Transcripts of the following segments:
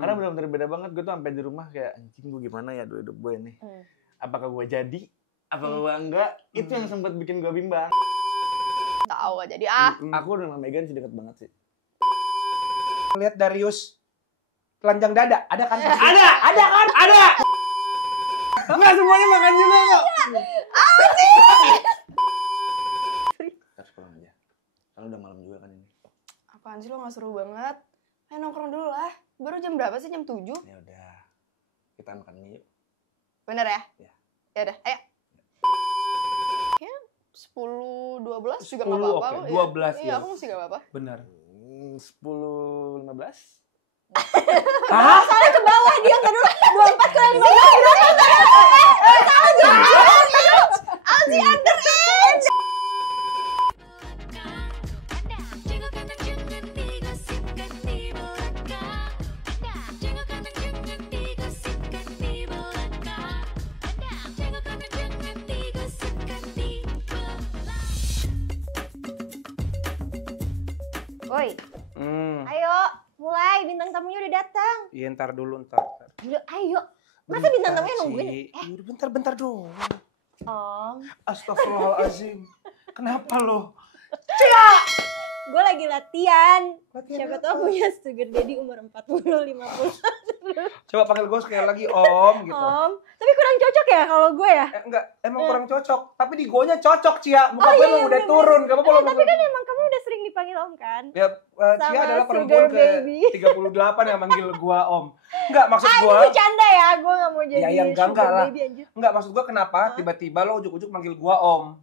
Karena benar-benar beda banget. Gue tuh sampai di rumah kayak anjing gue gimana ya hidup gue ini. Apakah gue jadi? Apakah gue enggak? Itu yang sempat bikin gue bimbang. Tahu jadi Aku dengan Megan sih deket banget sih. Lihat Darius telanjang dada, ada kan? Ada kan? Ada. Enggak semuanya makan juga kok. apa sih? Harus pulang aja. Karena udah malam juga kan ini. Apaan sih lo nggak seru banget? Ayo nongkrong dulu lah. Baru jam berapa sih? Jam 7? Ya udah. Kita makan mie yuk. Bener ya? Ya. Ya udah, ayo. Ya, 10, 12 juga 10, nggak apa-apa. oke. Iya. 12 Iya, ya. aku masih nggak apa-apa. Benar. 10, 15. Hah? Soalnya ke bawah dia nggak dulu. 24 kurang 15. Salah dia. Alzi underage. Woi, ayo mulai, bintang tamunya udah datang. Iya, ntar dulu, ntar. Ayo, masa bintang tamunya nungguin? Bentar dong. Om, Astagfirullahaladzim. Kenapa lo? Gue lagi latihan. Latihan Siapa apa? tahu punya sugar daddy umur 40, 50. Coba panggil gue sekali lagi Om gitu. Om, tapi kurang cocok ya kalau gue ya? Enggak, emang kurang cocok. Tapi di gonya cocok, Cia. Muka Oh, gue iya, emang udah bener. turun. Gak apa-apa lo Tapi kan emang kamu udah sering dipanggil Om kan? Ya, Cia Sama adalah sugar perempuan ke baby. 38 yang manggil gua Om. Enggak, maksud Ini gua. bercanda ya, gue gak mau jadi Ya, yang enggak sugar lah. baby anjir. Enggak, maksud gua kenapa tiba-tiba lo ujuk-ujuk manggil gua Om?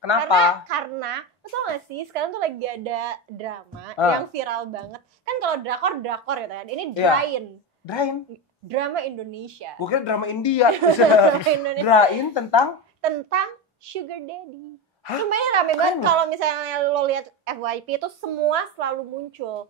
Kenapa? Karena lo tau gak sih sekarang tuh lagi ada drama yang viral banget. Kan kalau drakor ya kan. Ini Drain. Drain? Drama Indonesia. Gua kira drama India. Drama Indonesia Drain tentang tentang sugar daddy. Hah? Lumayan rame banget kalau misalnya lo lihat FYP itu semua selalu muncul.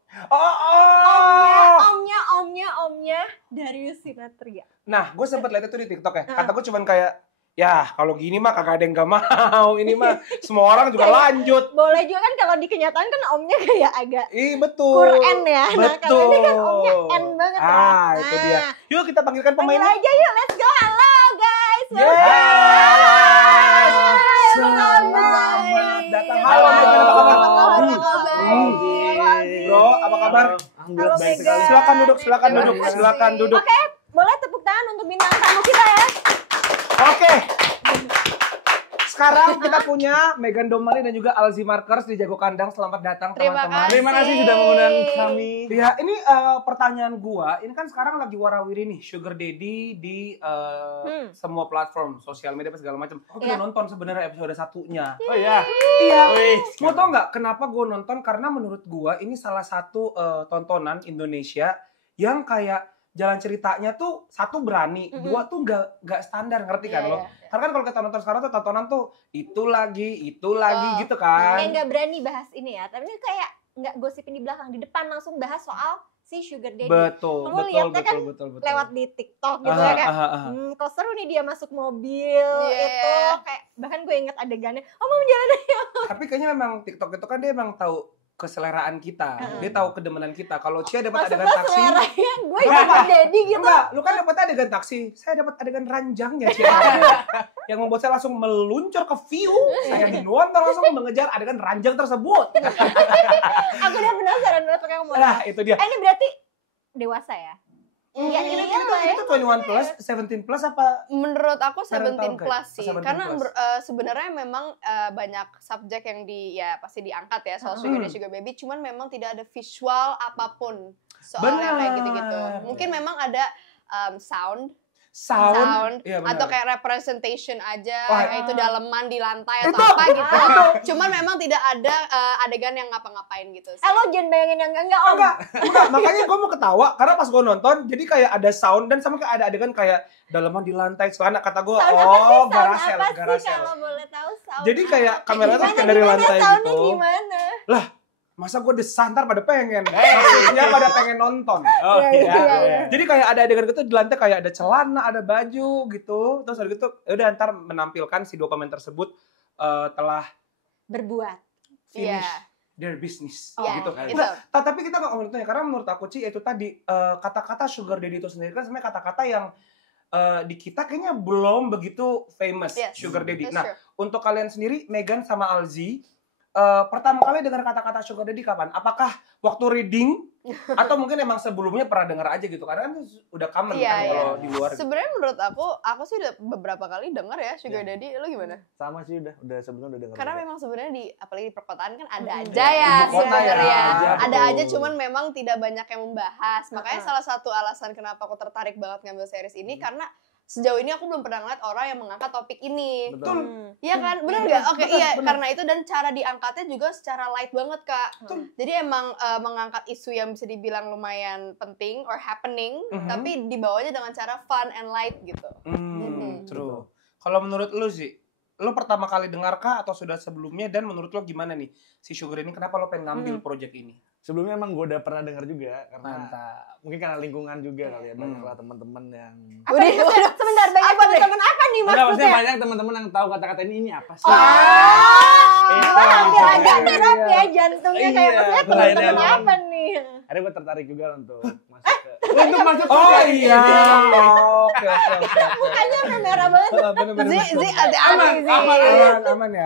Omnya Darius Sinathrya. Nah, gue sempet lihat itu di TikTok ya. Kata gue cuman kayak, ya kalau gini mah kagak ada yang gak mau. Ini mah semua orang juga lanjut. Boleh juga kan kalau di kenyataan kan omnya kayak agak Betul. Quran ya. Nah, kalau ini kan omnya N banget ya. Itu dia. Yuk kita panggilkan Panggil pemainnya. aja yuk, let's go. Halo guys. Yes. Selamat datang. Halo, Megan, apa kabar? Bro, apa kabar? Alhamdulillah Halo, baik Megan. sekali. Silakan duduk. Oke, boleh tepuk tangan untuk bintang tamu kita ya. Oke. Sekarang kita punya Megan Domali dan juga Alzi Markers di Jago Kandang. Selamat datang Terima teman-teman. Terima kasih sudah mengundang kami. Ya, ini pertanyaan gua. Ini kan sekarang lagi warawiri nih sugar daddy di semua platform sosial media apa segala macam. Aku udah nonton sebenarnya episode satunya. Oh iya. Iya. Wih, Mau tau nggak kenapa gue nonton? Karena menurut gua ini salah satu tontonan Indonesia yang kayak jalan ceritanya tuh satu berani, dua tuh nggak standar, ngerti kan lo? Karena kan kalau kita nonton sekarang tuh tontonan tuh itu lagi gitu kan. Kayak nggak berani bahas ini ya, tapi ini kayak nggak gosipin di belakang, di depan langsung bahas soal si sugar daddy. Betul. Betul. Lewat di TikTok gitu ya kayak, kok seru nih dia masuk mobil itu, kayak bahkan gue inget adegannya, mau jalan aja. Tapi kayaknya memang TikTok itu kan dia emang tahu keseleraan kita, dia tahu kedemenan kita. Kalau Cia dapat adegan taksi, seleranya gue sugar daddy gitu. enggak, lu kan dapat adegan taksi, saya dapat adegan ranjangnya Cia. Yang membuat saya langsung meluncur ke view, saya nonton langsung mengejar adegan ranjang tersebut. Aku udah penasaran banget pakai ngomong. Nah, itu dia. Ini berarti dewasa ya? Iya, itu 21 plus, 17 plus apa? Menurut aku 17 Parental plus guide. sih, 17 karena plus. sebenarnya memang banyak subjek yang pasti diangkat ya soal sugar baby, cuman memang tidak ada visual apapun soalnya kayak gitu-gitu. Mungkin memang ada sound, Iya, atau benar. kayak representation aja, Wah, kayak itu daleman di lantai atau Itu. apa gitu. Cuman memang tidak ada adegan yang ngapa-ngapain gitu sih. Lo jangan bayangin yang enggak om. Enggak, makanya gue mau ketawa karena pas gue nonton jadi kayak ada sound dan sama kayak ada adegan kayak dalaman di lantai celana, kata gue garasel. Kalau boleh tahu sound Jadi kayak apa? kamera tuh kayak dari Gimana lantai soundnya gitu. gimana? Masa gue desantar pada pengen, maksudnya pada pengen nonton. Oh iya. Jadi kayak ada adegan gitu di lantai kayak ada celana, ada baju gitu. Terus ada gitu, udah ntar menampilkan si dua pemain tersebut telah Berbuat. finish. their business Iya, gitu. itu. Nah, tapi kita nggak ngomongin itu ya, karena menurut aku Ci itu tadi kata-kata sugar daddy itu sendiri kan sebenarnya kata-kata yang di kita kayaknya belum begitu famous. Yes, Sugar daddy. that's Nah, true. untuk kalian sendiri Megan sama Alzi, pertama kali dengar kata-kata sugar daddy kapan? Apakah waktu reading atau mungkin emang sebelumnya pernah dengar aja gitu? Karena kan udah common Iya, kan iya. kalau di luar. Gitu. Sebenarnya menurut aku sih udah beberapa kali denger ya sugar daddy. Lo gimana? Sama sih udah sebelumnya udah dengar. Karena memang sebenarnya apalagi di perkotaan kan ada Hmm. aja ya Ibu kota sebenarnya. ya, Ada betul. aja cuman memang tidak banyak yang membahas. Makanya salah satu alasan kenapa aku tertarik banget ngambil series ini karena sejauh ini aku belum pernah ngeliat orang yang mengangkat topik ini. Betul. Iya kan? Bener nggak? Oke, iya. Karena itu dan cara diangkatnya juga secara light banget, Kak. Jadi emang mengangkat isu yang bisa dibilang lumayan penting or happening, tapi dibawanya dengan cara fun and light gitu. True. Kalau menurut lu sih, lu pertama kali dengar kah atau sudah sebelumnya, dan menurut lu gimana nih si Sugar ini, kenapa lu pengen ngambil project ini? Sebelumnya emang gue udah pernah dengar juga karena Mantap. mungkin karena lingkungan juga kali ya, banyak lah teman-teman yang Apa nih? Sebentar, banyak teman-teman apa nih Enggak, maksudnya maksudnya? banyak teman-teman yang tahu kata-kata ini apa sih? Gue hampir agak drop ya jantungnya kayak Iya, maksudnya betul, teman-teman iya. apa nih? Akhirnya gue tertarik juga untuk masuk ke untuk masuk ke Oh series iya. ini. Oke. Mukanya sampai merah banget. Zi, hati-hati, Zi. Aman ya.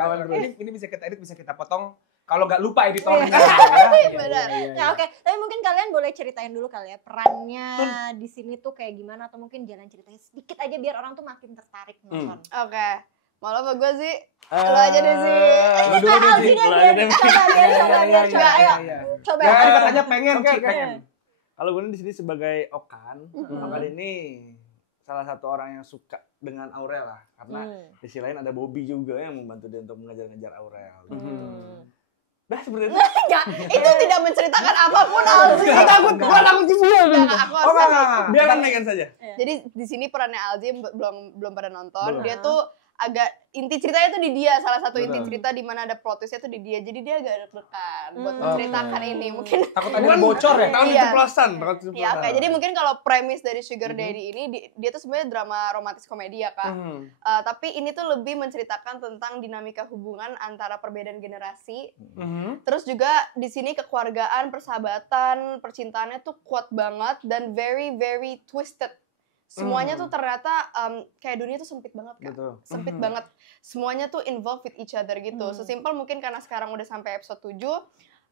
Ini bisa kita edit, bisa kita potong kalau nggak lupa editornya. Benar. Ya oke, tapi mungkin kalian boleh ceritain dulu kali ya perannya di sini tuh kayak gimana, atau mungkin jalan ceritanya sedikit aja biar orang tuh makin tertarik nonton. Oke. Mau lo apa gue sih? Lo aja deh sih. Lo dulu deh sih. Alzi Lo deh, aja deh. coba, ayo. Coba. Ya, tadi katanya pengen, Oke, Ci, oke. pengen. Kalau gue di sini sebagai Okan, Okan ini salah satu orang yang suka dengan Aurel lah, karena di sisi lain ada Bobby juga yang membantu dia untuk mengejar-ngejar Aurel. Dah seperti itu. Enggak, itu tidak menceritakan apapun Alzi. Gue takut juga. Enggak, aku harus kasih. Biarkan Megan saja. Jadi di sini perannya Alzi belum pada nonton. Belum. Dia tuh agak inti ceritanya tuh di dia, salah satu inti Betul. cerita di mana ada plot twistnya tuh di dia. Jadi dia agak deg-degan buat menceritakan ini. Mungkin Takut ada yang bocor ya? Tahun Iya. keceplosan. ya oke. Jadi mungkin kalau premis dari Sugar Daddy ini dia tuh sebenarnya drama romantis komedi ya, Kak. Tapi ini tuh lebih menceritakan tentang dinamika hubungan antara perbedaan generasi. Terus juga di sini kekeluargaan, persahabatan, percintaannya tuh kuat banget dan very very twisted. Semuanya tuh ternyata kayak dunia tuh sempit banget, Kak. Betul. Sempit banget. Semuanya tuh involved with each other gitu. Sesimpel mungkin karena sekarang udah sampai episode 7,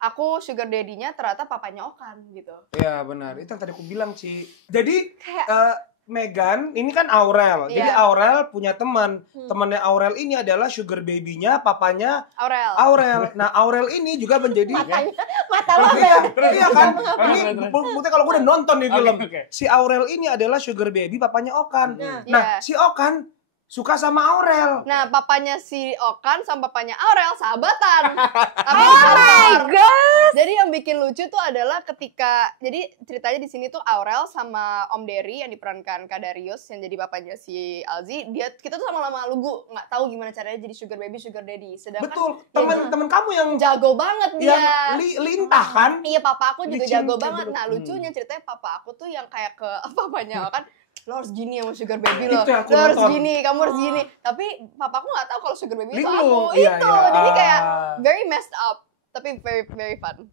aku sugar daddy-nya ternyata papanya Okan gitu. Iya benar, itu yang tadi aku bilang, Ci. Jadi Megan ini kan Aurel. Jadi Iya. Aurel punya teman. Temannya Aurel ini adalah sugar baby-nya papanya Aurel. Nah, Aurel ini juga menjadi Mata lo iya kan? Ini bukti kalau gue udah nonton nih film. Oke. Si Aurel ini adalah sugar baby papanya Okan. Nah, Iya. si Okan suka sama Aurel. Nah, papanya si Okan sama papanya Aurel sahabatan. Tapi Oh my god. Jadi yang bikin lucu tuh adalah ketika, jadi ceritanya di sini tuh Aurel sama Om Derry yang diperankan Kak Darius yang jadi papanya si Alzi, kita tuh sama-sama lugu, nggak tahu gimana caranya jadi sugar baby, sugar daddy. Sedangkan Betul, teman-teman kamu yang jago banget dia. lintah kan? Iya, papa aku juga Licin, jago kayak banget. gitu. Nah, lucunya ceritanya papa aku tuh yang kayak ke papanya Okan, lo harus gini sama sugar baby lo, Itu yang aku lo harus nonton. gini, kamu harus gini. Tapi papaku nggak tahu kalau sugar baby itu Bingung. aku. Iya, Itu, iya. jadi kayak very messed up, tapi very very fun.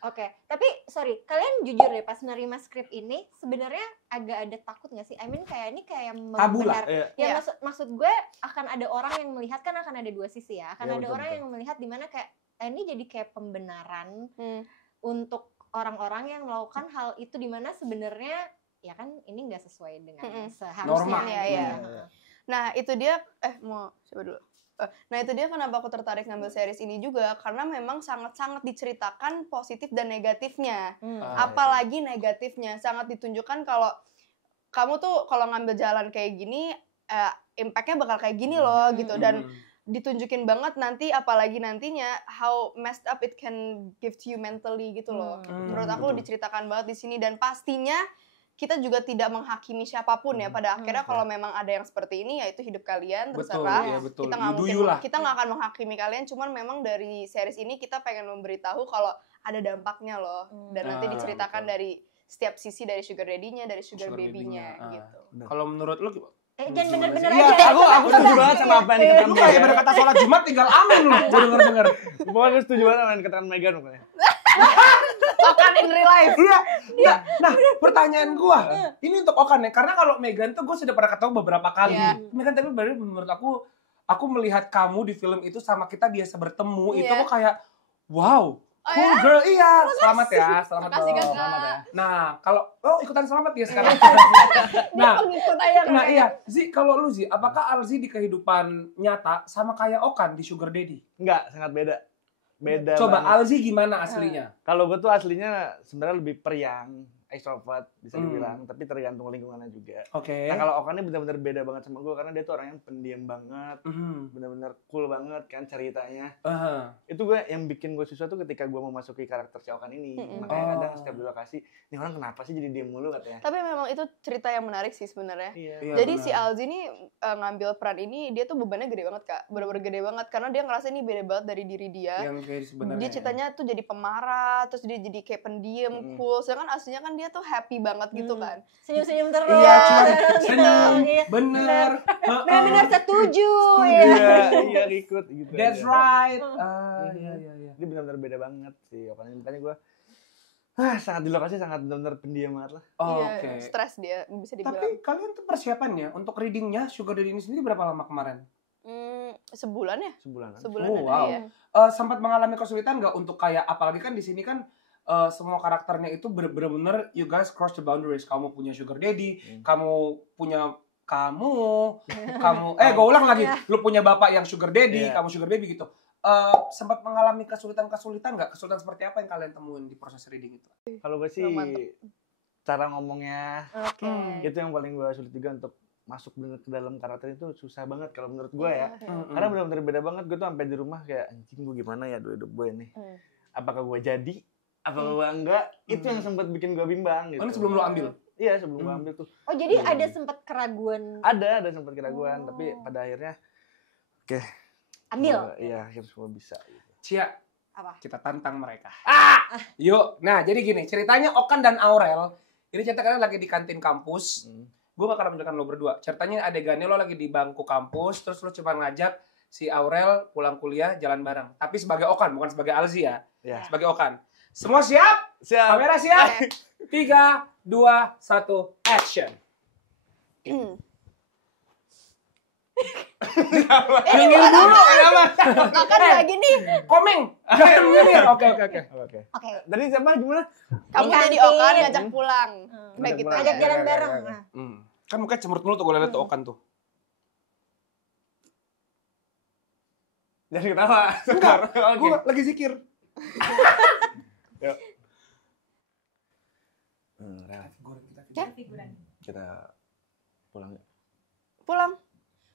Oke, tapi sorry, kalian jujur deh pas nerima skrip ini sebenarnya agak ada takut nggak sih? I mean kayak ini kayak Tabu lah, Ya Iya. maksud gue akan ada orang yang melihat, kan akan ada dua sisi ya. Akan Iya, ada betul, orang betul. yang melihat di mana kayak ini jadi kayak pembenaran untuk orang-orang yang melakukan hal itu, di mana sebenarnya ya kan ini nggak sesuai dengan seharusnya. Normal. Iya, gitu. iya. Nah, itu dia mau coba dulu. Nah, itu dia kenapa aku tertarik ngambil series ini juga, karena memang sangat-sangat diceritakan positif dan negatifnya. Apalagi negatifnya sangat ditunjukkan kalau kamu tuh kalau ngambil jalan kayak gini, impact-nya bakal kayak gini loh gitu, dan ditunjukin banget nanti, apalagi nantinya how messed up it can give to you mentally gitu loh. Menurut aku diceritakan banget di sini, dan pastinya kita juga tidak menghakimi siapapun ya. Pada akhirnya kalau memang ada yang seperti ini, ya itu hidup kalian, terserah. Betul, ya betul. Kita nggak You do mungkin, you lah. kita nggak akan menghakimi kalian. Cuman memang dari series ini kita pengen memberitahu kalau ada dampaknya loh, dan nanti diceritakan betul. dari setiap sisi, dari sugar daddy-nya, dari sugar Sugar baby-nya baby-nya. gitu. Kalau menurut lu Jangan bener-bener Iya, aja. aku setuju banget sama apa yang dikatakan Lu kayak ibarat kata sholat Jumat tinggal amin lu. Gue denger. Pokoknya gue setuju banget sama yang dikatakan Megan pokoknya. Okan in real life. Iya. Nah, pertanyaan gua, ini untuk Okan ya, karena kalau Megan tuh gue sudah pernah ketemu beberapa kali. Iya. Megan tapi baru menurut aku melihat kamu di film itu sama kita biasa bertemu, itu Iya. kok kayak wow. Oh Cool ya? girl, iya. Selamat ya, selamat Makasih, dong. Kakak. Selamat ya. Nah, kalau ikutan selamat ya sekarang. Dia pengikut aja. Nah iya, Zi, kalau lu Zi, apakah Alzi di kehidupan nyata sama kayak Okan di Sugar Daddy? Enggak, sangat beda. Beda Coba banget. Alzi gimana aslinya? Kalau gue tuh aslinya sebenarnya lebih periang, extrovert bisa Hmm. dibilang, tapi tergantung lingkungannya juga. Oke. Nah kalau Okan ini benar-benar beda banget sama gue karena dia tuh orang yang pendiam banget, Mhm. benar-benar cool banget kan ceritanya. Aha. Itu gue yang bikin gue susah tuh ketika gue memasuki karakter si Okan ini. Makanya Oh. kadang setiap di lokasi, ini orang kenapa sih jadi diem mulu katanya. Tapi memang itu cerita yang menarik sih sebenarnya. Iya, Jadi benar. si Alzi ini ngambil peran ini, dia tuh bebannya gede banget Kak. Bener-bener gede banget karena dia ngerasa ini beda banget dari diri dia. yang kayak sebenarnya. Dia ceritanya tuh jadi pemarah, terus dia jadi kayak pendiam, cool. Sedangkan aslinya kan dia tuh happy banget gitu kan. Senyum-senyum terus. Iya, cuma gitu. senyum, Iya. bener. Benar-benar setuju ya. Iya ikut gitu. That's aja. right. Mhm. Iya. Dia benar-benar beda banget sih Okan ini. Makanya gue sangat di lokasi sangat benar-benar pendiam banget lah. Oh, Iya, oke. stres dia bisa dibilang. Tapi kalian tuh persiapannya untuk readingnya Sugar Daddy ini sendiri berapa lama kemarin? Sebulan ya? Sebulan kan? Sebulan Oh, ada wow. ya. Sempat mengalami kesulitan nggak untuk kayak apalagi kan di sini kan semua karakternya itu bener-bener you guys cross the boundaries. Kamu punya Sugar Daddy, kamu punya kamu gue ulang lagi. Lu punya bapak yang Sugar Daddy, Iya. kamu Sugar Baby gitu. Sempat mengalami kesulitan nggak? Kesulitan seperti apa yang kalian temuin di proses reading itu? Kalau gue sih Mantep. cara ngomongnya Oke. itu yang paling gue sulit juga untuk masuk bener ke dalam karakter itu susah banget kalau menurut gue ya. Mm-mm. Karena benar-benar beda banget. Gue tuh sampai di rumah kayak anjing gue gimana ya hidup gue ini. Apakah gue jadi? Apakah gue enggak? Itu yang sempat bikin gue bimbang gitu. Oh, ini sebelum lu ambil? Iya sebelum gue ambil tuh. Oh, jadi ada sempat keraguan Ada sempat keraguan tapi pada akhirnya ambil. Iya akhirnya semua bisa. Gitu. Cia, Apa? kita tantang mereka. Yuk, nah jadi gini, ceritanya Okan dan Aurel, ini cerita kalian lagi di kantin kampus. Gue bakal menunjukkan lo berdua. Ceritanya adegannya lo lagi di bangku kampus, terus lo cuma ngajak si Aurel pulang kuliah jalan bareng. Tapi sebagai Okan, bukan sebagai Alzi ya. Ya. Sebagai Okan. Semua siap? Siap. Kamera siap? 3, 2, 1, action. Nyengir dulu. Makan lagi nih. Komeng, jangan nyengir. Oke. Oke. Oke. Tadi siapa gimana? Kamu Di jadi kantin. Okan ngajak pulang. Kayak gitu. Ajak ya. jalan bareng. Nah. Kan mukanya cemberut mulu tuh gue liat tuh Okan tuh. Jangan ketawa. Enggak, Oke. gue lagi zikir. Yuk. Ya. Kita pulang. Pulang.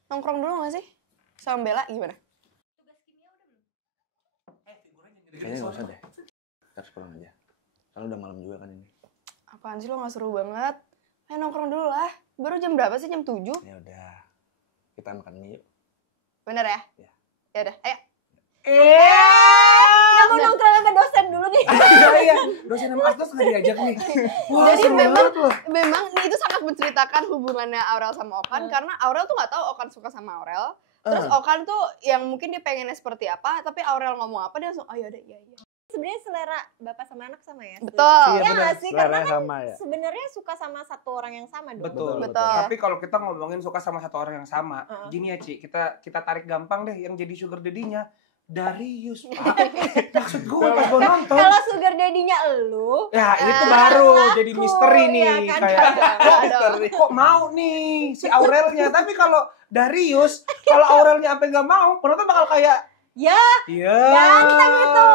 Nongkrong dulu gak sih? Sama Bella gimana? Kayaknya nggak usah deh. Kita harus pulang aja. Karena udah malam juga kan ini. Apaan sih lo gak seru banget? Ayo nongkrong dulu lah. Baru jam berapa sih? Jam 7? Ya udah. Kita makan mie yuk. Bener ya? Ya. Ya udah, ayo. Nggak mau nongkrong sama dosen dulu nih. Iya, dosen sama Asdos nggak diajak nih. Wah, Jadi seru memang banget loh. memang itu sangat menceritakan hubungannya Aurel sama Okan karena Aurel tuh nggak tahu Okan suka sama Aurel. Terus Okan tuh yang mungkin dia pengennya seperti apa, tapi Aurel ngomong apa dia langsung oh yaudah iya. Sebenarnya selera bapak sama anak sama ya. Betul. Iya Ya benar. nggak sih? Karena Seleranya kan sama ya. sebenarnya suka sama satu orang yang sama dong. Betul. Betul. Tapi kalau kita ngomongin suka sama satu orang yang sama, gini ya Ci, kita tarik gampang deh yang jadi sugar daddy-nya Darius. Maksud gue pas gue nonton. Kalau sugar daddy-nya elu, Ya itu baru jadi aku, misteri nih ya kan? kayak Aduh. kok mau nih si Aurelnya. Tapi kalau Darius, kalau Aurelnya apa nggak mau, penonton bakal kayak ya iya. ganteng itu.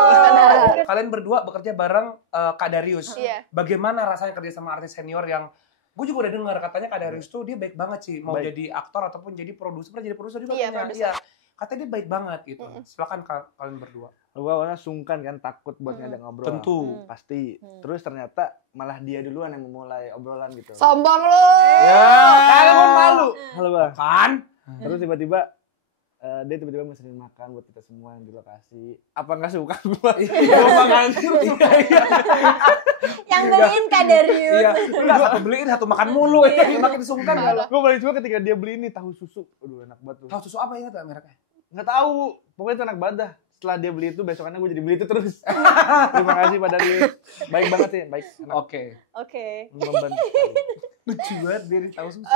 Kalian berdua bekerja bareng Kak Darius. Iya. Bagaimana rasanya kerja sama artis senior yang gue juga udah dengar katanya Kak Darius tuh dia baik banget sih mau Baik. jadi aktor ataupun jadi produser. Pernah jadi produser juga Iya, katanya. produser. Iya. Katanya dia baik banget gitu. Silakan kalian berdua. Gue awalnya sungkan kan takut buat ngajak ngobrol. Tentu. Pasti. Terus ternyata malah dia duluan yang memulai obrolan gitu. Sombong lu. Ya, Kalian malu. Halo bang. kan? Terus tiba-tiba dia tiba-tiba mesenin makan buat kita semua yang di lokasi. Apa nggak suka gue? Gue makan sih. Yang beliin Kak Darius. Iya, enggak satu beliin satu makan mulu ya. Makin sungkan kalau. Gue paling suka ketika dia beli ini tahu susu. Aduh enak banget tuh. Tahu susu apa ya tuh mereknya? Nggak tahu. Pokoknya itu enak banget dah. Setelah dia beli itu besokannya gue jadi beli itu terus. Terima kasih Pak Darius. Baik banget ya, baik. Enak. Oke. Membantu. Lucu banget dia tahu susu.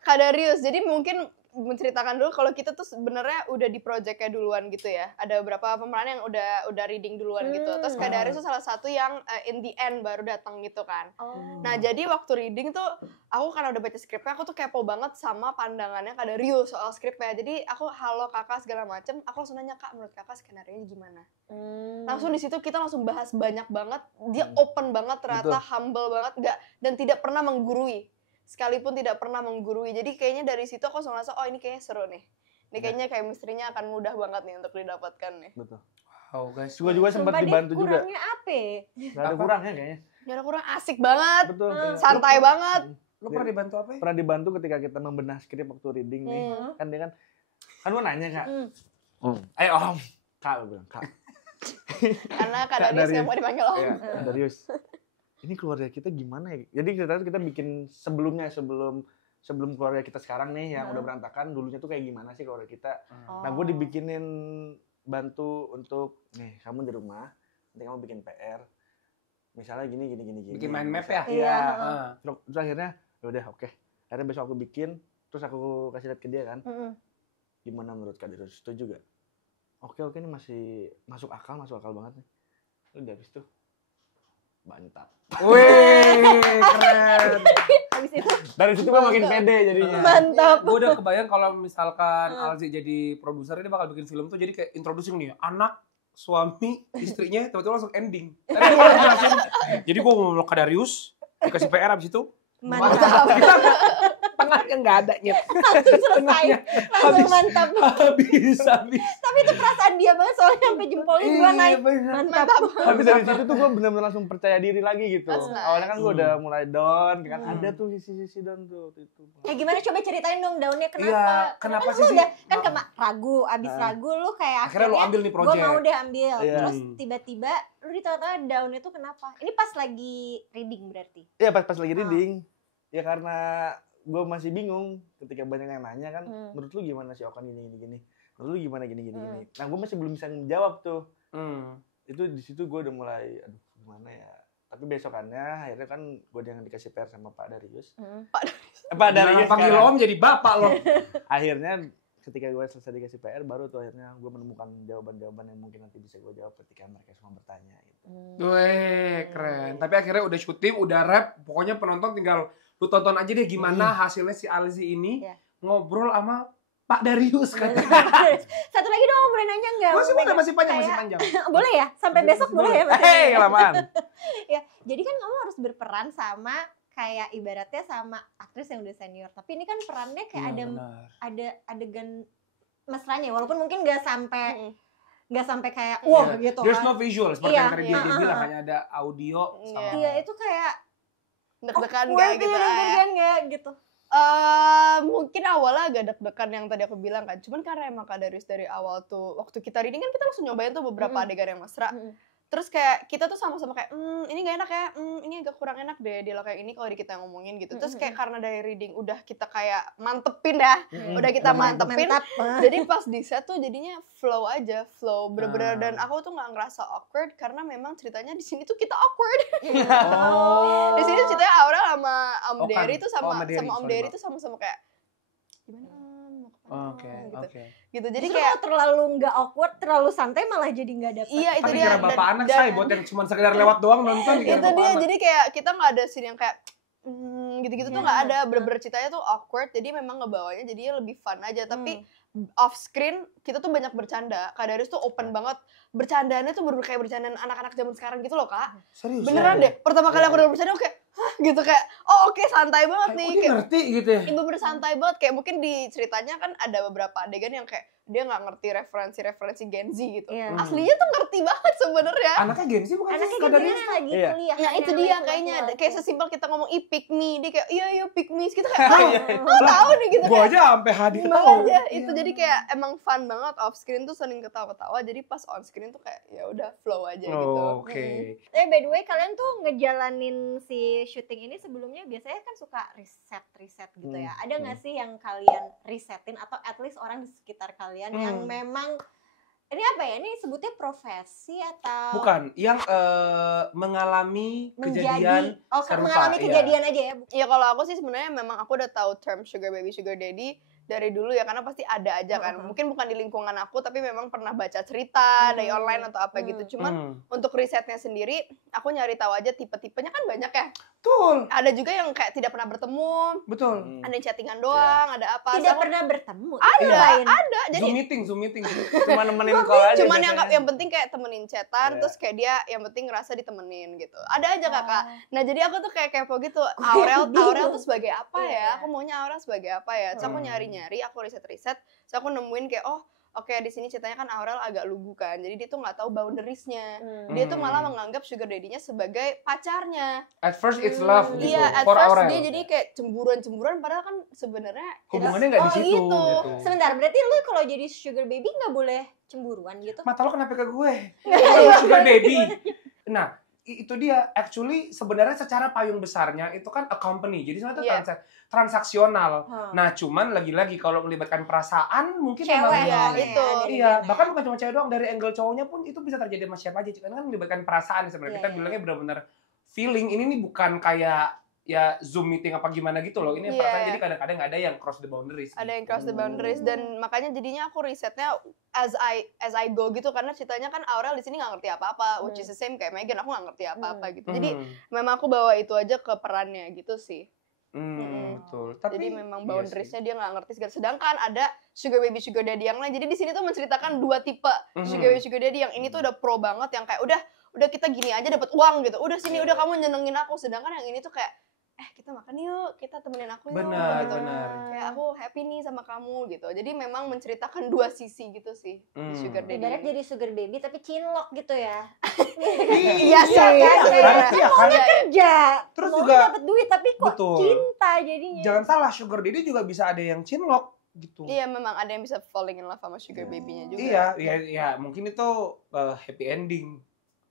Kak Darius, jadi mungkin menceritakan dulu kalau kita tuh sebenarnya udah di projectnya duluan gitu ya. Ada beberapa pemeran yang udah reading duluan gitu. Terus Kak Darius tuh salah satu yang in the end baru datang gitu kan. Nah, jadi waktu reading tuh aku karena udah baca skripnya, aku tuh kepo banget sama pandangannya Kak Darius soal skripnya. Jadi aku halo kakak segala macem, aku langsung nanya, Kak, menurut kakak skenario-nya gimana? Langsung di situ kita langsung bahas banyak banget. Dia open banget ternyata, humble banget, dan tidak pernah menggurui. Sekalipun tidak pernah menggurui. Jadi kayaknya dari situ aku langsung ngerasa, oh ini kayaknya seru nih. Ini kayaknya chemistry-nya akan mudah banget nih untuk didapatkan nih. Betul. Wow guys. Gue juga sempat dibantu juga. Kurangnya apa? Gak ada kurangnya kayaknya. Gak ada kurang, asik banget. Betul. Santai banget. Lu pernah dibantu apa ya? Pernah dibantu ketika kita membenah skrip waktu reading nih. Kan dia kan gue nanya, Kak. Ayo Om. Kak, gue bilang, Kak. Karena Kak Darius yang mau dipanggil Om. Iya, Kak Darius. Ini keluarga kita gimana ya? Jadi kita bikin sebelum keluarga kita sekarang nih yang udah berantakan, dulunya tuh kayak gimana sih keluarga kita. Nah, gue dibikinin bantu untuk, nih kamu di rumah, nanti kamu bikin PR. Misalnya gini. Bikin mind map ya? Iya. Terus akhirnya, yaudah oke. Akhirnya besok aku bikin, terus aku kasih lihat ke dia kan. Gimana menurut Kak Darius? Setuju gak? Oke, ini masih masuk akal banget nih. Udah habis tuh. Mantap. Wih, keren. Habis itu Dari situ gue makin pede jadinya. mantap. Gue udah kebayang kalau misalkan Alzi jadi produser, dia bakal bikin film tuh jadi kayak introducing nih, anak, suami, istrinya, tiba-tiba langsung ending. Tadi gue jelasin. Jadi gue ngomong ke Darius, dikasih PR abis itu. Mantap. Tengahnya nggak ada nyet. Langsung selesai. Langsung mantap. Habis. Tapi itu perasaan dia banget soalnya sampai jempolnya gua naik. Mantap. Tapi dari situ tuh gue benar-benar langsung percaya diri lagi gitu. That's nice. Awalnya kan gue udah mulai down, kan ada tuh sisi-sisi down tuh itu. Gimana coba ceritain dong daunnya kenapa? Iya, kenapa kan sih? Lu udah kan ragu, abis ragu lu kayak akhirnya lu ambil nih gue project. mau deh ambil. Iya. Terus tiba-tiba lu di tengah-tengah daunnya tuh kenapa? Ini pas lagi reading berarti? Iya pas lagi reading. Ya karena gue masih bingung ketika banyak yang nanya kan, menurut lu gimana sih Okan gini. Menurut lu gimana gini. Nah gue masih belum bisa menjawab tuh. Itu di situ gue udah mulai, aduh gimana ya. Tapi besokannya akhirnya kan gue yang dikasih PR sama Pak Darius. Pak Darius panggil Om jadi bapak lo. Akhirnya ketika gue selesai dikasih PR, baru tuh akhirnya gue menemukan jawaban-jawaban yang mungkin nanti bisa gue jawab ketika mereka semua bertanya gitu. Wih, keren. Tapi akhirnya udah syuting, udah rap, pokoknya penonton tinggal lu tonton aja deh gimana hasilnya si Alzi ini ngobrol sama Pak Darius kan. Satu lagi dong, boleh nanya nggak? Masih panjang. Boleh ya? Sampai besok boleh ya? Kelamaan. Ya, jadi kan kamu harus berperan sama kayak ibaratnya sama aktris yang udah senior. Tapi ini kan perannya kayak ada adegan mesranya, walaupun mungkin nggak sampai kayak wah gitu kan. There's no visual seperti yang tadi dia bilang, hanya ada audio sama. Iya, itu kayak deg-degan nggak gitu. Mungkin awalnya agak deg-degan yang tadi aku bilang kan. Cuman karena emang Kak Darius dari awal tuh waktu kita reading kan kita langsung nyobain tuh beberapa adegan yang mesra. Terus kayak kita tuh sama-sama kayak ini gak enak ya, ini agak kurang enak deh dialog kayak ini kalau di kita ngomongin gitu. Terus kayak karena dari reading udah kita kayak mantepin ya, udah kita mantepin. Jadi pas di set tuh jadinya flow bener-bener. Dan aku tuh nggak ngerasa awkward karena memang ceritanya di sini tuh kita awkward. Di sini ceritanya Aurel sama Om Dery tuh sama Om Dery tuh sama-sama kayak gimana? Oke. Gitu. Jadi justru kayak kalau terlalu nggak awkward, terlalu santai malah jadi nggak dapet. Iya, itu tapi dia. kira bapak anak saya buat yang cuma sekedar lewat doang nonton. Itu dia. Jadi kayak kita nggak ada scene yang kayak gitu-gitu tuh nggak ada. Bener-bener ceritanya tuh awkward. Jadi memang ngebawanya jadinya lebih fun aja. Tapi off screen kita tuh banyak bercanda. Kak Darius tuh open banget. Bercandaannya tuh bener kayak bercandaan anak-anak zaman sekarang gitu loh, Kak. Serius? Beneran deh. Pertama kali aku udah bercanda, kayak gitu kayak oke, santai banget nih. Kayak ngerti gitu ya? Ibu bersantai banget. Kayak mungkin di ceritanya kan ada beberapa adegan yang kayak dia nggak ngerti referensi Gen Z gitu. Iya. Aslinya tuh ngerti banget sebenarnya. Anaknya Gen Z bukan sih? Anaknya Sekadar gitu ini. lagi Iya. kuliah. Nah itu yang dia lagi kayaknya kelas. kayak sesimpel kita ngomong pick me, dia kayak iya pick me, kita kayak lo tahu nih gitu Gue kayak. aja sampai hadir tahu. Makanya itu jadi kayak emang fun banget, off screen tuh sering ketawa-ketawa, jadi pas on screen tuh kayak ya udah flow aja gitu. Oke. By the way, kalian tuh ngejalanin si syuting ini sebelumnya biasanya kan suka riset gitu ya. Ada nggak sih yang kalian risetin atau at least orang di sekitar kalian yang memang ini apa ya? Ini sebutnya profesi atau Bukan, yang mengalami kejadian serupa. mengalami kejadian aja ya. Ya kalau aku sih sebenarnya memang aku udah tahu term sugar baby, sugar daddy dari dulu ya, karena pasti ada aja kan. Mungkin bukan di lingkungan aku, tapi memang pernah baca cerita dari online atau apa gitu. Cuman untuk risetnya sendiri, aku nyari tahu aja tipe-tipenya kan banyak ya. Betul. Ada juga yang kayak tidak pernah bertemu, Betul. ada yang chattingan doang, ada apa. Tidak So, pernah bertemu. ada. Jadi Zoom meeting. Cuma nemenin call aja. cuman biasanya. yang penting kayak temenin chatan, terus kayak dia yang penting ngerasa ditemenin gitu. Ada aja kakak. Nah jadi aku tuh kayak kepo gitu, Aurel tuh sebagai apa ya? Aku maunya Aurel sebagai apa ya? Terus aku nyari-nyari, aku riset-riset, terus aku nemuin kayak oke, di sini ceritanya kan Aurel agak lugu kan, jadi dia tuh nggak tahu boundariesnya. Dia tuh malah menganggap sugar daddy-nya sebagai pacarnya. At first it's love gitu. Iya, at For first Aurel. dia jadi kayak cemburuan, padahal kan sebenarnya Hubungannya nggak di situ. gitu. Sebentar, berarti lu kalau jadi sugar baby nggak boleh cemburuan gitu? Mata lo kenapa ke gue? Sugar baby. Nah, itu dia. Actually sebenarnya secara payung besarnya itu kan a company. Jadi sebenarnya itu transaksional. Nah, cuman lagi-lagi kalau melibatkan perasaan mungkin Cewek memang ya, soalnya itu. dari Iya, dia. bahkan bukan cuma cewek doang, dari angle cowoknya pun itu bisa terjadi sama siapa aja. Karena kan melibatkan perasaan sebenarnya. Kita bilangnya benar-benar feeling. Ini nih bukan kayak ya Zoom meeting apa gimana gitu loh. Ini perasaan, jadi kadang-kadang ada yang cross the boundaries. Ada yang cross the boundaries, dan makanya jadinya aku risetnya as I go gitu, karena ceritanya kan Aurel di sini nggak ngerti apa-apa, which is the same kayak Megan, aku nggak ngerti apa-apa gitu. Jadi memang aku bawa itu aja ke perannya gitu sih. Betul. Tapi jadi memang boundariesnya dia nggak ngerti segala. Sedangkan ada sugar baby sugar daddy yang lain. Jadi di sini tuh menceritakan dua tipe sugar baby sugar daddy. Yang ini tuh udah pro banget, yang kayak udah kita gini aja dapat uang gitu. Udah sini udah kamu nyenengin aku. Sedangkan yang ini tuh kayak kita makan yuk, kita temenin aku yuk. Benar, gitu. benar. Kayak aku happy nih sama kamu gitu. Jadi memang menceritakan dua sisi gitu sih di sugar daddy. Ibarat jadi sugar baby tapi cinlok gitu ya. Iya sih. Iya kan? Kerja. Terus Maunya juga dapat duit tapi kok betul. cinta jadinya. Jangan salah, sugar daddy juga bisa ada yang cinlok gitu. Iya, memang ada yang bisa falling in love sama sugar baby-nya juga. Iya, mungkin itu happy ending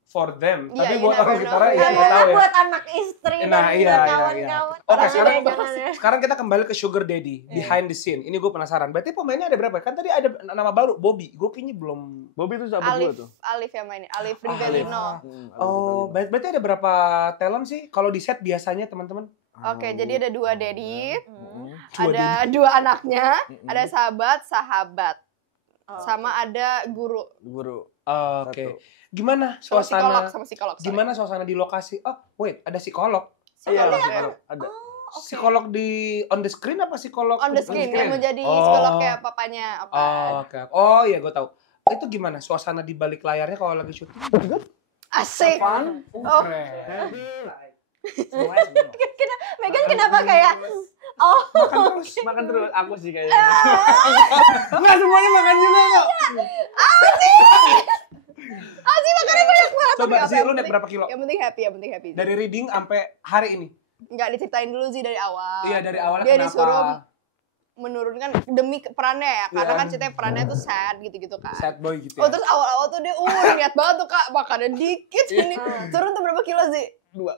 for them. Iya, Tapi you buat never orang know. sekitar ya Nah, nggak tahu ya. buat anak istri Nah, dan iya, buat iya. kawan-kawan. Oke, Tapi sekarang jangan ya. sekarang kita kembali ke sugar daddy behind the scene. Ini gue penasaran. Berarti pemainnya ada berapa? Kan tadi ada nama baru, Bobby. Gue kayaknya belum. Bobby itu sahabat gue tuh. Alif yang mainin, Alif Rivelino. Oh, berarti ada berapa talent sih? Kalau di set biasanya teman-teman? Oke, jadi ada 2 daddy, Dua ada 2 anaknya, ada sahabat, sama ada guru. Oke. Gimana Sama suasana? psikolog. sorry. Gimana suasana di lokasi? Oh, wait, ada psikolog. Iya, Psikolog ada. Psikolog di on the screen apa psikolog on the screen, yang mau jadi psikolog kayak papanya. Oke. Oh iya, gue tahu. Itu gimana suasana di balik layarnya kalau lagi syuting? Asik. Fun. Oh, Keren. Megan kenapa kayak Makan terus. Aku sih kayaknya. Nggak semuanya makan juga kok. makannya banyak banget. Coba Tapi sih apa, lu naik berapa kilo? Yang penting happy. Dari reading sampai hari ini. Nggak diceritain dulu sih dari awal. Iya, dari awalnya Dia kenapa? disuruh menurunkan demi perannya ya, karena Iya. kan ceritanya perannya tuh sad gitu-gitu kan. Sad boy gitu Oh ya. terus awal-awal tuh dia niat banget tuh kak, makannya dikit ini. Turun tuh berapa kilo sih? 2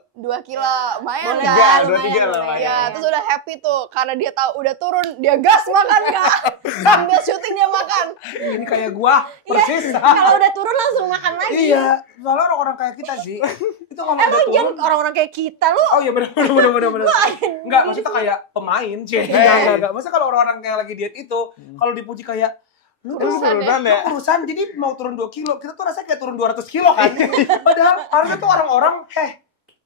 kilo, lumayan Boleh. kan? 2-3 lah. Ya, terus udah happy tuh, karena dia tahu udah turun, dia gas makan kak. Sambil syuting dia makan. Ini kayak gua persis. kalau udah turun langsung makan lagi. Iya, soalnya orang-orang kayak kita sih. Itu ngomong udah Lu jangan turun. orang-orang kayak kita lu. Oh iya benar. Enggak, maksudnya kayak pemain sih. Enggak. Maksudnya kalau orang-orang kayak lagi diet itu, kalau dipuji kayak lu tuh urusan ya? urusan jadi mau turun 2 kilo, kita tuh rasanya kayak turun 200 kilo kan. Padahal harusnya tuh orang-orang,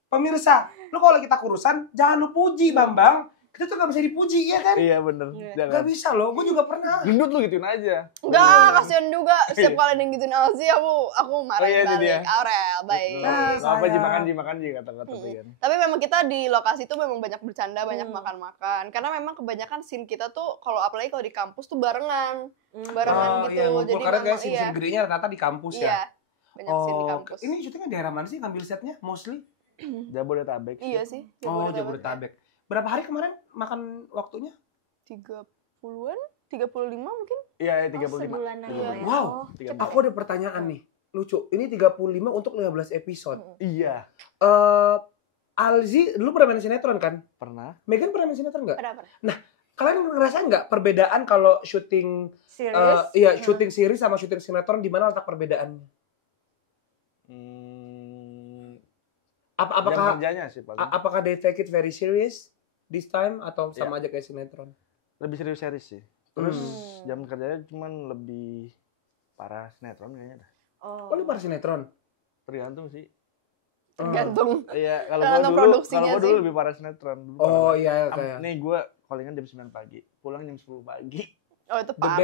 pemirsa, lu kalau lagi tak urusan, jangan lu puji Bambang. kita tuh gak bisa dipuji ya kan? Iya bener. Gak bisa loh, gue juga pernah. Gendut lu gituin aja. Enggak, kasihan juga. Setiap kali ada yang gituin Alzi, aku marahin balik. Aurel, baik. Apa makan kata-kata kan. Tapi memang kita di lokasi tuh memang banyak bercanda, banyak makan-makan. Karena memang kebanyakan scene kita tuh kalau apalagi kalau di kampus tuh barengan gitu. Iya, Jadi karena kayak memang scene gedenya rata-rata di kampus ya. Banyak scene di kampus. Ini syutingnya daerah mana sih ngambil setnya? Mostly? Jabodetabek. Iya sih. Jabodetabek. Berapa hari kemarin makan waktunya? 30-an? 35 mungkin? Iya, 35. Sebulanan ya. Wow, aku ada pertanyaan nih. Lucu, ini 35 untuk 15 episode. Iya. Alzi, dulu pernah main sinetron kan? Pernah. Megan pernah main sinetron nggak? Pernah. Nah, kalian ngerasain nggak perbedaan kalau syuting Series? syuting series sama syuting sinetron, di mana letak perbedaannya? Apakah jam kerjanya sih paling. Apakah they take it very serious this time atau sama aja kayak sinetron? Lebih serius series sih. Terus jam kerjanya cuman lebih parah sinetron kayaknya dah. Oh, lu parah sinetron? Tergantung sih. Tergantung. Iya, Tergantung produksinya kalau dulu lebih parah sinetron. Iya kayak. Nih gue callingan jam 9 pagi, pulang jam 10 pagi. Oh itu The parah.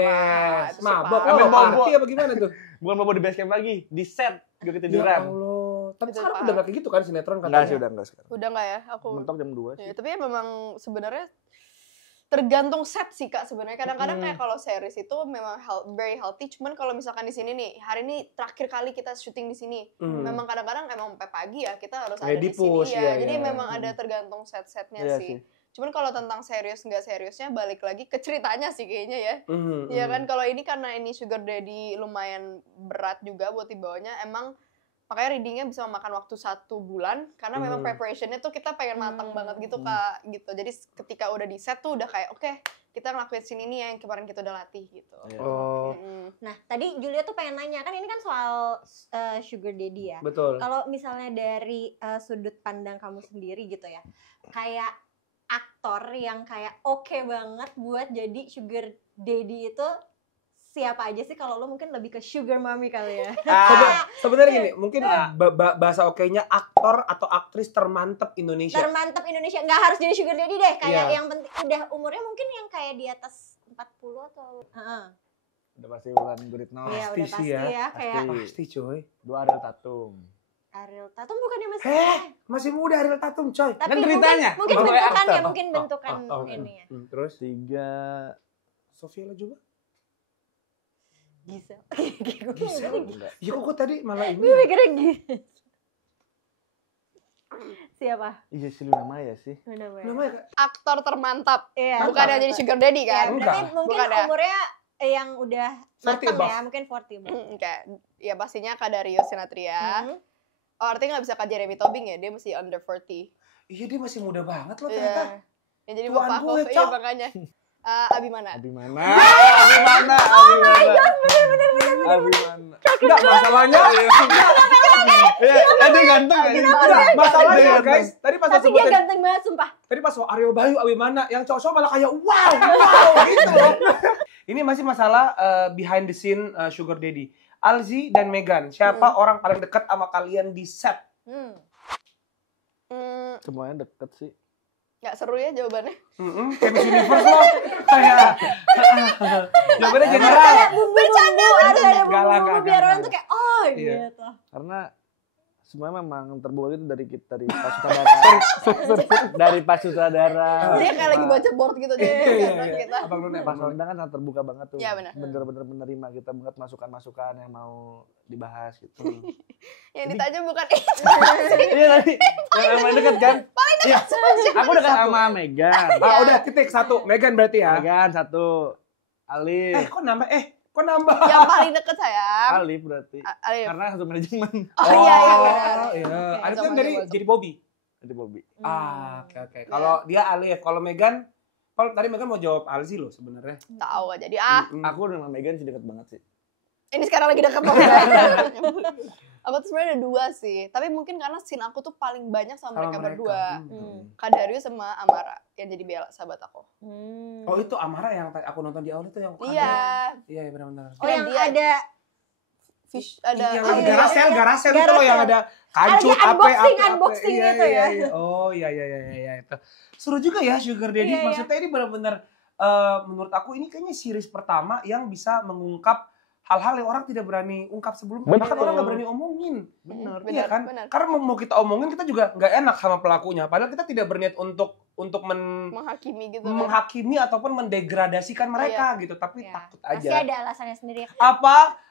best. Itu Mabok parah. lo party apa gimana tuh? Bukan mau di base camp lagi, di set gue Ya ketiduran. Allah. Tapi Itu sekarang parah. udah gak kayak gitu kan sinetron katanya? Enggak sih, udah enggak sekarang. Udah nggak ya? Aku. Mentok jam 2 sih. Ya, tapi ya memang sebenarnya tergantung set sih Kak sebenarnya. Kadang-kadang kayak kalau series itu memang very healthy. Cuman kalau misalkan di sini nih, hari ini terakhir kali kita syuting di sini. Memang kadang-kadang emang sampai pagi ya kita harus ada di sini. Jadi memang ada tergantung set-setnya sih. Cuman kalau tentang serius nggak seriusnya balik lagi ke ceritanya sih kayaknya ya. Iya kan kalau ini karena ini Sugar Daddy lumayan berat juga buat dibawanya. Emang makanya readingnya bisa memakan waktu 1 bulan karena memang preparationnya tuh kita pengen matang banget gitu Kak gitu. Jadi ketika udah di set tuh udah kayak oke, kita ngelakuin scene ini yang kemarin kita udah latih gitu. Nah tadi Julia tuh pengen nanya, kan ini kan soal Sugar Daddy ya. Betul. Kalau misalnya dari sudut pandang kamu sendiri gitu ya, kayak aktor yang kayak oke banget buat jadi Sugar Daddy itu siapa aja sih? Kalau lo mungkin lebih ke Sugar Mommy kali ya. Sebenarnya gini, mungkin bahasa okenya aktor atau aktris termantap Indonesia. Termantap Indonesia, nggak harus jadi Sugar Daddy deh. Kayak yang penting udah umurnya mungkin yang kayak di atas 40 atau Udah pasti Wulan Guritno. Iya, udah pasti ya. Kayak Pasti coy. 2 Ariel Tatum. Ariel Tatum bukannya masih Masih muda Ariel Tatum coy. tapi Kan ceritanya. mungkin Sebagai bentukannya, aktor. mungkin bentukan ini ya. Terus 3 Sofia juga? Gisel. enggak. Ya kok gue tadi malah ini. Gue mikirnya gitu. Siapa? Iya sih Luna Maya sih. Namanya Aktor termantap. Iya. Bukan yang jadi Sugar Daddy kan? Enggak. Berarti mungkin Bukan ya? umurnya yang udah 40 matang above. ya, mungkin 40. Kayak ya pastinya Kak Dario Sinatria. Oh artinya nggak bisa Kak Jeremy Tobing ya? Dia masih under 40. Iya dia masih muda banget loh Iya. ternyata. Yang jadi Tuan bapak aku, gue, iya Cok. makanya. Abimana. Abimana. Abimana. Bener. Abimana. Enggak masalahnya. Iya, dia ganteng aja. Enggak, masalahnya guys. Tadi pas Tapi dia sebutin, ganteng banget sumpah. tadi pas Aryo Bayu Abimana, yang cowok-cowok malah kayak wow gitu loh. Ini masih masalah behind the scene Sugar Daddy. Alzi dan Megan, siapa orang paling dekat sama kalian di set? Semuanya deket sih. Nggak seru ya jawabannya? Kayak Miss Universe loh. Kayak jawabannya general. Bumbu-bumbu, harus ada Galak, bumbu-bumbu biar orang tuh kayak oh gitu. Karena semuanya memang terbuat itu dari pas sutradara. Dari pas sutradara. Dia kayak lagi baca board gitu deh. Kita. Abang Luna, Pas Luna kan sangat terbuka banget tuh. Iya, benar. Bener-bener menerima kita banget masukan-masukan yang mau dibahas gitu. Yang ditanya bukan itu. Iya tadi. Yang paling dekat kan? Iya. Aku dekat sama Megan. Udah titik 1. Megan berarti ya. Megan 1. Alif. Kok nambah? Yang paling deket sayang. Alif berarti. Alif. Karena satu manajemen. Oh iya benar. Iya. Alif Sama kan dari Bobby. jadi Bobby. Jadi Bobby. Oke. Kalau dia Alif, kalau Megan, kalau tadi Megan mau jawab Alzi loh sebenarnya. Tahu aja jadi Aku dengan Megan sih deket banget sih. ini sekarang lagi deket banget. Aku tuh sebenarnya ada 2 sih, tapi mungkin karena scene aku tuh paling banyak sama mereka berdua. Kak Dario sama Amara yang jadi Bella sahabat aku. Oh itu Amara yang aku nonton di awal itu yang Iya. Iya benar-benar. Oh yang Dia- ada garasel itu loh yang ada kancut unboxing itu ya. Oh iya itu. Seru juga ya Sugar Daddy. Maksudnya ini benar-benar menurut aku ini kayaknya series pertama yang bisa mengungkap hal-hal yang orang tidak berani ungkap sebelumnya. Bahkan orang nggak berani omongin. Benar. Iya kan? Karena mau kita omongin kita juga nggak enak sama pelakunya. Padahal kita tidak berniat untuk menghakimi gitu. Menghakimi ataupun mendegradasikan mereka gitu. Tapi takut aja. Pasti ada alasannya sendiri. Apa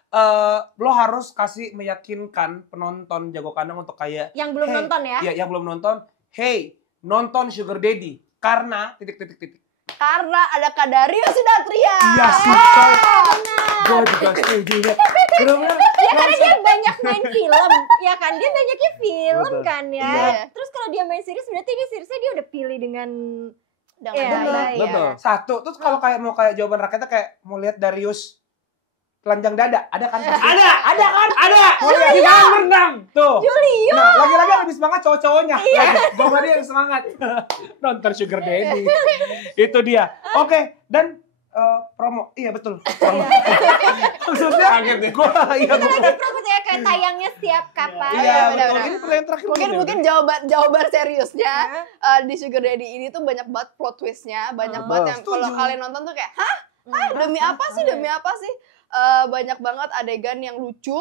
lo harus kasih meyakinkan penonton Jago Kandang untuk kayak yang belum nonton ya? Iya, yang belum nonton. Hey, nonton Sugar Daddy karena titik. Karena ada Kak Dario Sinathrya. Iya sih. Gue juga setuju ya. Ya karena dia banyak main film, ya kan? Dia banyaknya film kan ya. Iya. Terus kalau dia main series, berarti ini seriesnya dia udah pilih dengan baik. Betul. Satu, terus kalau mau kayak jawaban rakyatnya kayak mau lihat Darius telanjang dada, ada kan? Ada kan? Mau lihat di kolam renang. Tuh. Julio. Nah, lagi-lagi lebih semangat cowok-cowoknya. Iya. Gue dia yang semangat. Nonton Sugar Daddy. Itu dia. Oke, dan promo. Iya betul. Promo. Maksudnya gue lagi promo ya kayak tayangnya setiap kapan. Iya, benar. betul. Ini pertanyaan terakhir. Mungkin jawaban seriusnya di Sugar Daddy ini tuh banyak banget plot twistnya, banyak banget yang kalau kalian nonton tuh kayak, hah? Demi apa sih? Banyak banget adegan yang lucu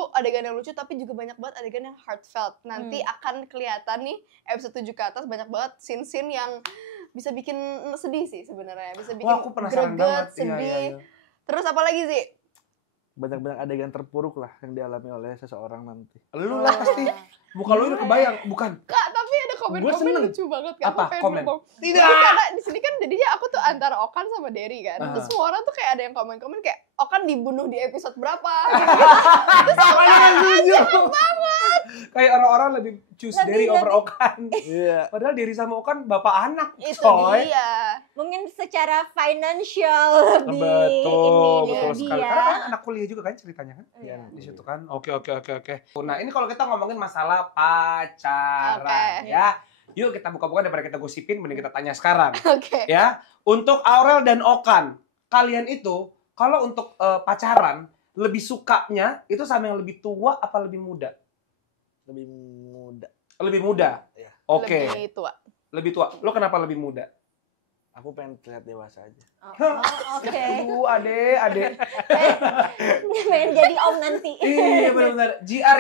tapi juga banyak banget adegan yang heartfelt. Nanti akan kelihatan nih episode 7 ke atas banyak banget scene-scene yang bisa bikin sedih sih sebenarnya, bisa bikin greget, sedih. Iya. Terus apa lagi sih? Banyak adegan terpuruk lah yang dialami oleh seseorang nanti. Lu lah pasti. Bukan lu udah kebayang, bukan? Kak, tapi ada komen-komen lucu banget Kak. Apa? Komen? Tidak. Karena di sini kan jadinya aku tuh antara Okan sama Derry kan. Terus semua orang tuh kayak ada yang komen-komen kayak Okan dibunuh di episode berapa gitu. Terus Okan banget. Kayak orang-orang lebih choose Derry over Okan. Iya. Padahal Derry sama Okan bapak anak. Itu dia. Mungkin secara financial lebih betul sekali. dia. Karena kan anak kuliah juga kan ceritanya kan? Iya. Di situ kan. Oke. Nah, ini kalau kita ngomongin masalah pacaran ya. Yuk kita buka-buka daripada kita gosipin, mending kita tanya sekarang. Oke. Ya, untuk Aurel dan Okan, kalian itu kalau untuk pacaran lebih sukanya itu sama yang lebih tua apa lebih muda? Lebih muda. Lebih muda. Iya. Oke. Lebih tua. Lo kenapa lebih muda? Aku pengen terlihat dewasa aja. Oke. Adek. Pengen jadi om nanti. Iya benar-benar. GR.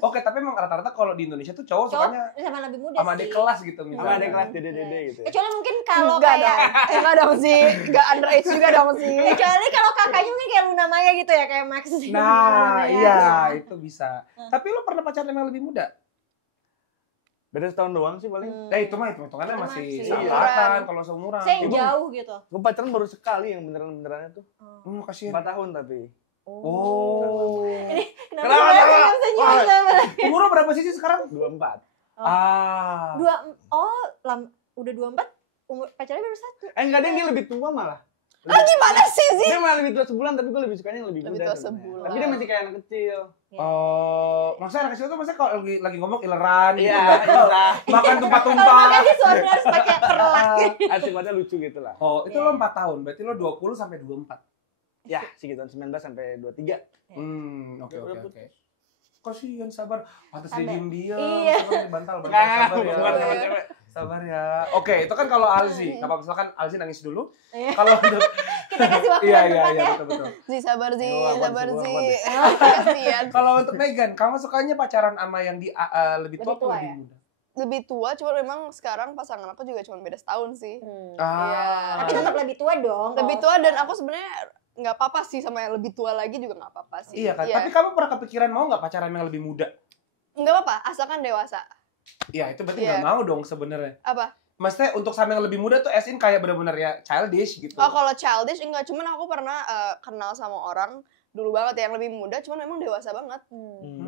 Oke, tapi emang rata-rata kalau di Indonesia tuh cowok sukanya sama lebih muda sama sih. adik kelas gitu misalnya. Sama adik kelas dede-dede gitu. Kecuali mungkin kalau Enggak kayak dong sih. Enggak underage juga dong sih. kecuali kalau kakaknya mungkin kayak Luna Maya gitu ya, kayak Max. Nah, iya itu bisa. Tapi lo pernah pacaran yang lebih muda? Beda setahun doang sih paling. Itu mah hitungannya masih Masih seangkatan kalau seumuran. Saya yang jauh gitu. Gue pacaran baru sekali yang beneran-benerannya tuh. Kasihan. 4 tahun tapi. Oh. Ini Kenapa? kenapa bisa nyusul? Umur berapa sih sekarang? 24. Udah 24, umur pacarnya baru 1. Enggak deh, dia lebih tua malah. Gimana sih? Dia malah lebih tua sebulan, tapi gue lebih sukanya yang lebih muda. Lebih tua sebenarnya. sebulan. Tapi dia masih kayak anak kecil. Maksudnya anak kecil tuh maksudnya kalau lagi ngomong ileran gitu. Iya, iya. Makan Kalau tumpah-tumpah. makan dia suami harus pakai perlak. Sifatnya lucu gitu lah. Oh, itu lo 4 tahun. Berarti lo 20 sampai 24. Ya, segituan 19 sampai 23. Oke. Kasihan, sabar. Pantes dia Sabar. diem-diem. Iya. Sabar, bantal, Enggak, sabar ya. bukan sama cewek. Sabar ya. Oke, itu kan kalau Alzi. Nggak apa-apa, misalkan Alzi nangis dulu. Iya. Kalau untuk Kita kasih waktu iya, yang tepat ya. betul. Sabar Aduh, awan sih. sih. Kasihan. Kalau untuk Megan, kamu sukanya pacaran sama yang lebih tua atau Lebih tua lebih ya? muda? Lebih tua, cuma memang sekarang pasangan aku juga cuma beda setahun sih. Tapi tetap lebih tua dong. Lebih tua dan aku sebenarnya nggak apa-apa sih sama yang lebih tua lagi juga nggak apa-apa sih. Iya kan? Tapi kamu pernah kepikiran mau nggak pacaran yang lebih muda? Nggak apa-apa, asalkan dewasa. Iya, itu berarti nggak mau dong sebenarnya. Apa? Maksudnya untuk sama yang lebih muda tuh esin kayak benar-benar ya childish gitu. Oh, kalau childish enggak, cuman aku pernah kenal sama orang dulu banget yang lebih muda, cuman memang dewasa banget.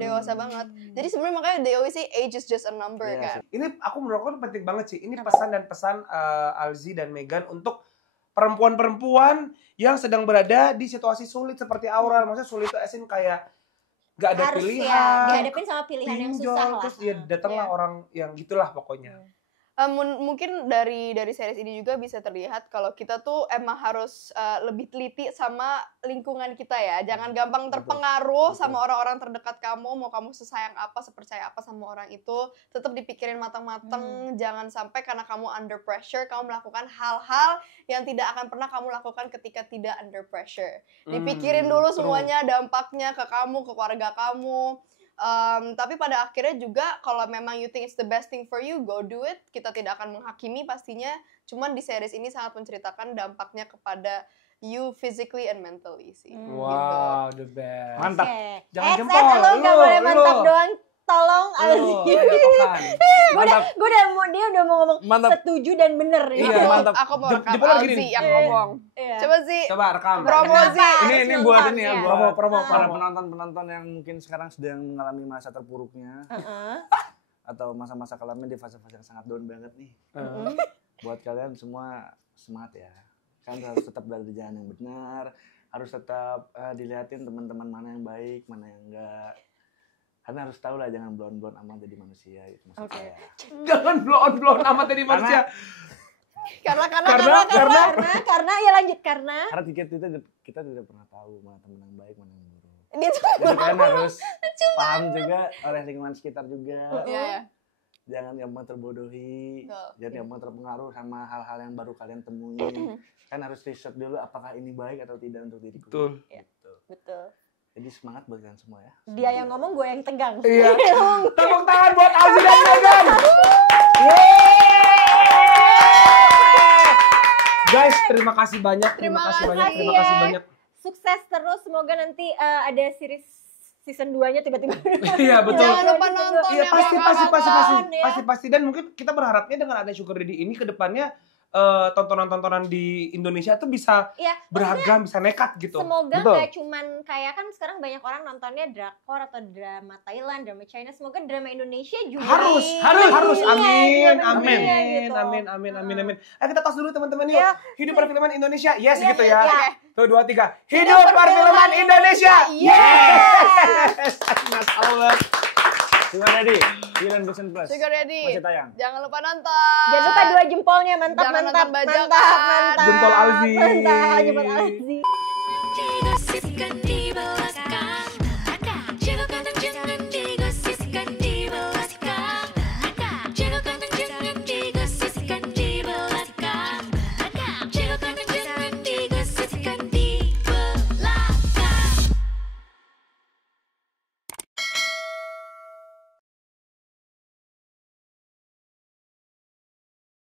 Dewasa banget. Jadi sebenarnya makanya they always say age is just a number kan. Ini aku menurut aku penting banget sih. Ini pesan Alzi dan Megan untuk perempuan-perempuan yang sedang berada di situasi sulit seperti Aurel. Maksudnya sulit itu esin kayak gak ada harus pilihan. ya dihadapin sama pilihan yang pinjol, susah lah. terus ya datanglah orang yang gitulah pokoknya. Mungkin dari series ini juga bisa terlihat kalau kita tuh emang harus lebih teliti sama lingkungan kita ya. Jangan gampang terpengaruh sama orang-orang terdekat kamu. Mau kamu sesayang apa, sepercaya apa sama orang itu, tetap dipikirin matang-matang. Jangan sampai karena kamu under pressure, kamu melakukan hal-hal yang tidak akan pernah kamu lakukan ketika tidak under pressure. Dipikirin dulu semuanya, dampaknya ke kamu, ke keluarga kamu. Tapi pada akhirnya juga kalau memang you think it's the best thing for you, go do it. Kita tidak akan menghakimi pastinya. Cuman di series ini sangat menceritakan dampaknya kepada you physically and mentally sih. Wow, the best. Mantap. Okay. Jangan jempol. Lo gak boleh mantap doang. Tolong Alzi. Gue udah mau, dia udah mau ngomong setuju dan bener. Iya, mantap. Aku mau rekam Alzi yang ngomong. Coba sih. Coba rekam. Promosi. Ini buat ini ya, buat promo. para penonton yang mungkin sekarang sedang mengalami masa terpuruknya. Atau masa-masa kelamnya di fase-fase yang sangat down banget nih. Buat kalian semua semangat ya. Kalian harus tetap berada di jalan yang benar, harus tetap dilihatin teman-teman mana yang baik, mana yang enggak. Karena harus tahu lah, jangan blon-blon amat jadi manusia itu maksud saya. Jangan blon-blon amat jadi manusia. Karena ya lanjut karena kita tidak pernah tahu mana teman yang baik, mana yang buruk. Dia tuh Jadi kalian harus paham juga oleh lingkungan sekitar juga. Iya. Jangan gampang terbodohi, jangan gampang terpengaruh sama hal-hal yang baru kalian temuin. Kan harus riset dulu apakah ini baik atau tidak untuk diriku. Betul. Betul. Jadi semangat buat kalian semua ya. Dia yang ngomong, gue yang tegang. Iya. Tepuk tangan buat Alzi dan Megan. Guys, terima kasih banyak. Terima kasih banyak. Sukses terus, semoga nanti ada series season 2-nya tiba-tiba. Iya, betul. Jangan lupa nonton. Iya, pasti. Dan mungkin kita berharapnya dengan ada Sugar Daddy ini ke depannya tontonan-tontonan di Indonesia tuh bisa beragam, bisa nekat gitu. Semoga nggak cuman kayak kan sekarang banyak orang nontonnya drakor atau drama Thailand, drama China. Semoga drama Indonesia juga harus. Amin. Ayo kita tos dulu teman-teman yuk. Hidup perfilman Indonesia. Yes gitu ya. Tuh 2 3. Hidup perfilman Indonesia. Yes. Masalah. Sugar Daddy, Villain Vision Plus. Sugar Daddy. Masih tayang. Jangan lupa nonton. Jangan lupa 2 jempolnya, mantap. Jempol Alzi. Mantap, jempol Alzi.